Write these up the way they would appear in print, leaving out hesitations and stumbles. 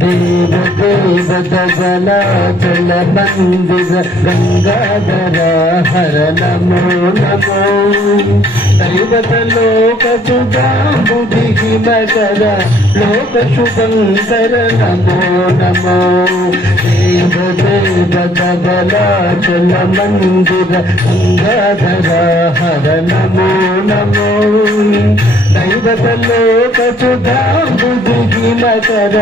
देव देव जगलाचल मंदिर गंगाधर हर नमो नमो दैवत लोक सुधाबुद्धि मकर लोक शुभंकर नमो नमो देव देव जगलाचल मंदिर गंगाधर हर नमो नमो दैवत लोक सुधाबुद्धि मकर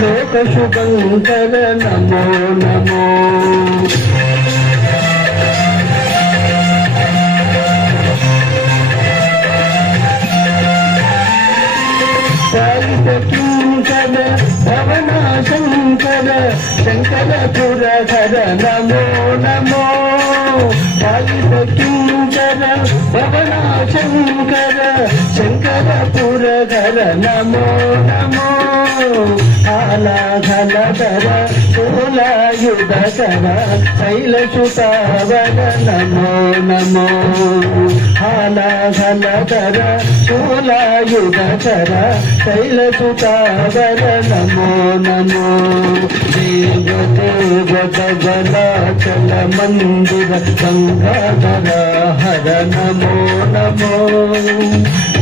लोक शुभंकर नमो नमो किंकर भवना शंकर शंकर पुरधर नमो नमो किंकर भवना शंकर शंकर पुरधर नमो नमो आलाधर शूलायुधकर शैलसुतावर नमो नमो आलाधर शूलायुधकर शैलसुतावर नमो नमो देव देव जगलाचल मंदिर गंगाधर हर नमो नमो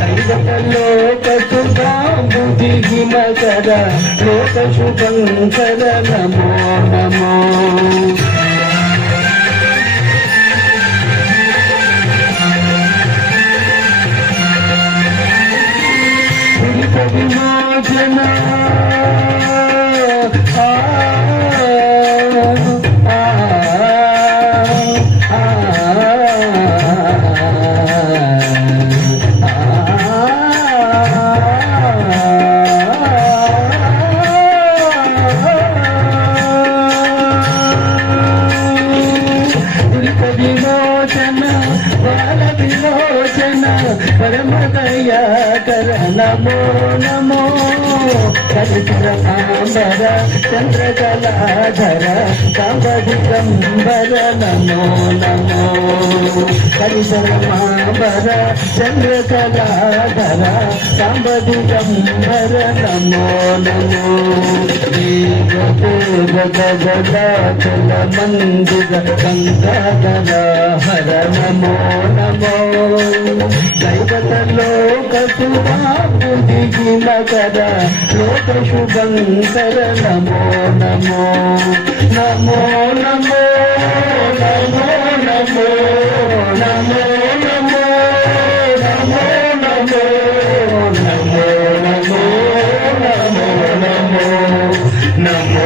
दैवत लोक सुधाबुद्धि मकर लोक शुभंकर नमो नमो विमोचन बाल विलोचन परम दया कर नमो नमो कलिचुरकांबर चंद्रकलाधर कांबदिगंबर नमो नमो कलिचुरकांबर चंद्रकलाधर कांबदिगंबर नमो नमो देव देव जगलाचल मंदिर गंगाधर हर नमो नमो दैवत लोक सुधाबुद्धि मकर लोक शुभंकर नमो नमो नमो नमो नमो नमो नमो नमो नमो नमो नमो नमो नमो नमो नमो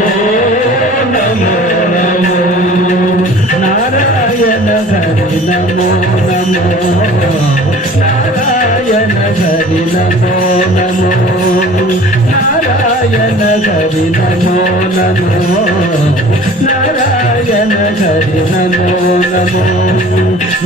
नमो नमो नमो नारायण हरि नमो नमो नारायण हरि नमो नमो नारायण हरि नमो नमो नारायण हरि नमो नमो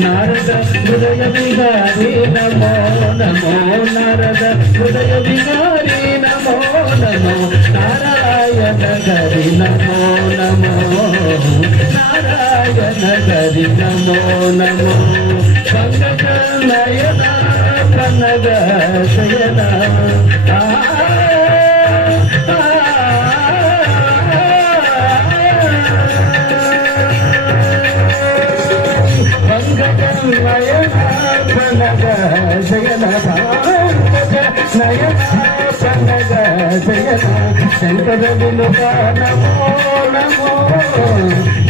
नारद हृदय विहारी नमो नमो नारद हृदय विहारी नमो नमो नारायण हरि नमो नमो नारायण हरि नमो नमो पंकज नयन कनक शयन पंकज नयन कनक शयन नयन कनक शयन शंकर विनुता नमो नमो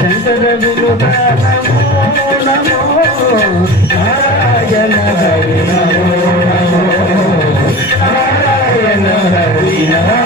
शंकर विनुता नमो नमो नारायण हरि नमो नमो नारायण हरि नमो